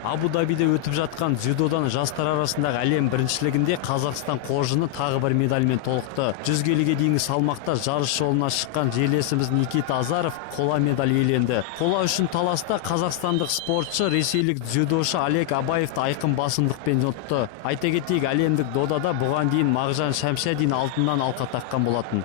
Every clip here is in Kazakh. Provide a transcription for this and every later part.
Абу-Дабиде өтіп жатқан дзюдодан жастар арасындағы әлем біріншілігінде Қазақстан қоржыны тағы бір медальмен толықты. 100 келіге дейінгі салмақта жарыс жолына шыққан жерлесіміз Никита Азаров қола медаль иеленді. Қола үшін таласта қазақстандық спортшы ресейлік дзюдошы Олег Абаевты айқын басымдықпен ұтты. Айта кетейік, әлемдік додада бұған дейін Мағжан Шәмшәдин алтыннан алқа таққан болатын.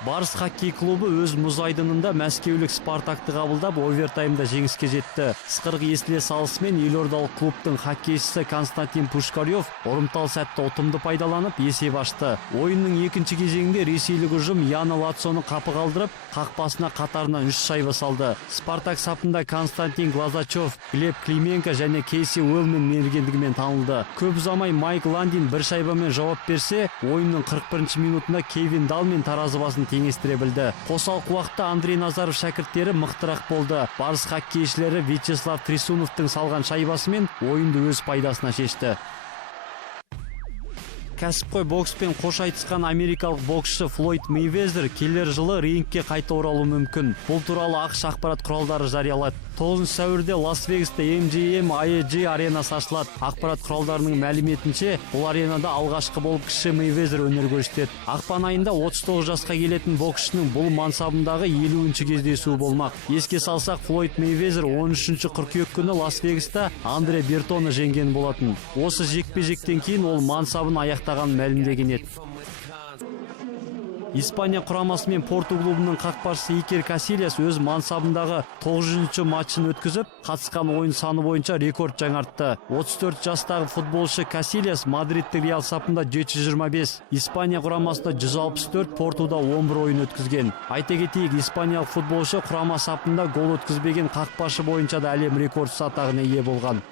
Барыс хоккей клубы өз мұз айдынында мәскеулік Спартакты қабылдап овертаймда жеңіске жетті. Сықырық естіле салысымен елордалық клубтың хоккейшісі Константин Пушкарев ұрымтал сәтті ұтымды пайдаланып есеп ашты. Ойынның екінші кезеңінде ресейлік ұжым Яна Лацоны қапы қалдырып, қақпасына қатарынан 3 шайба салды. Спартак сапында Константин Глазачев, Глеб Клименко және Кейси Уэлмен мергендігімен танылды. Көп ұзамай Майк Ландин бір шайбамен жауап берсе, ойынның 41 минутында Кевин Далмен таразы басын теңестіре білді. Қосалқы уақытта Андрей Назаров шәкірттері мықтырақ болды. Барыс хоккейшілері Вячеслав Трисуновтың салған шайбасымен ойынды өз пайдасына шешті. Кәсіпқой бокспен қош айтысқан америкалық боксшы Флойд Мейвезер келер жылы рингке қайта оралуы мүмкін. Бұл туралы ақш ақпарат құралдары жариялады. 9 сәуірде Лас-Вегаста MGM AEG аренасы ашылады. Ақпарат құралдарының мәліметінше, бұл аренада алғашқы болып кіші Мейвезер өнер көрсетеді. Ақпан айында 39 жасқа келетін боксшының бұл мансабындағы 50-ші кездесуі болмақ. Еске салсақ, Флойд Мейвезер 13 қыркүйек күні Лас-Вегаста Андре Бертоны жеңген болатын. Осы жекпе-жектен кейін ол мансабын аяқтаған мәлімдеген еді. Испания құрамасы мен Порту клубының қақпашысы Икер Касильяс өз мансабындағы 900-ші матчын өткізіп, қатысқан ойын саны бойынша рекорд жаңартты. 34 жастағы футболшы Касильяс Мадридтік Реал сапында 725, Испания құрамасында 164, Портуда 11 ойын өткізген. Айта кетейік, испаниялық футболшы құрама сапында гол өткізбеген қақпашы бойынша да әлем рекорд атағына ие болған.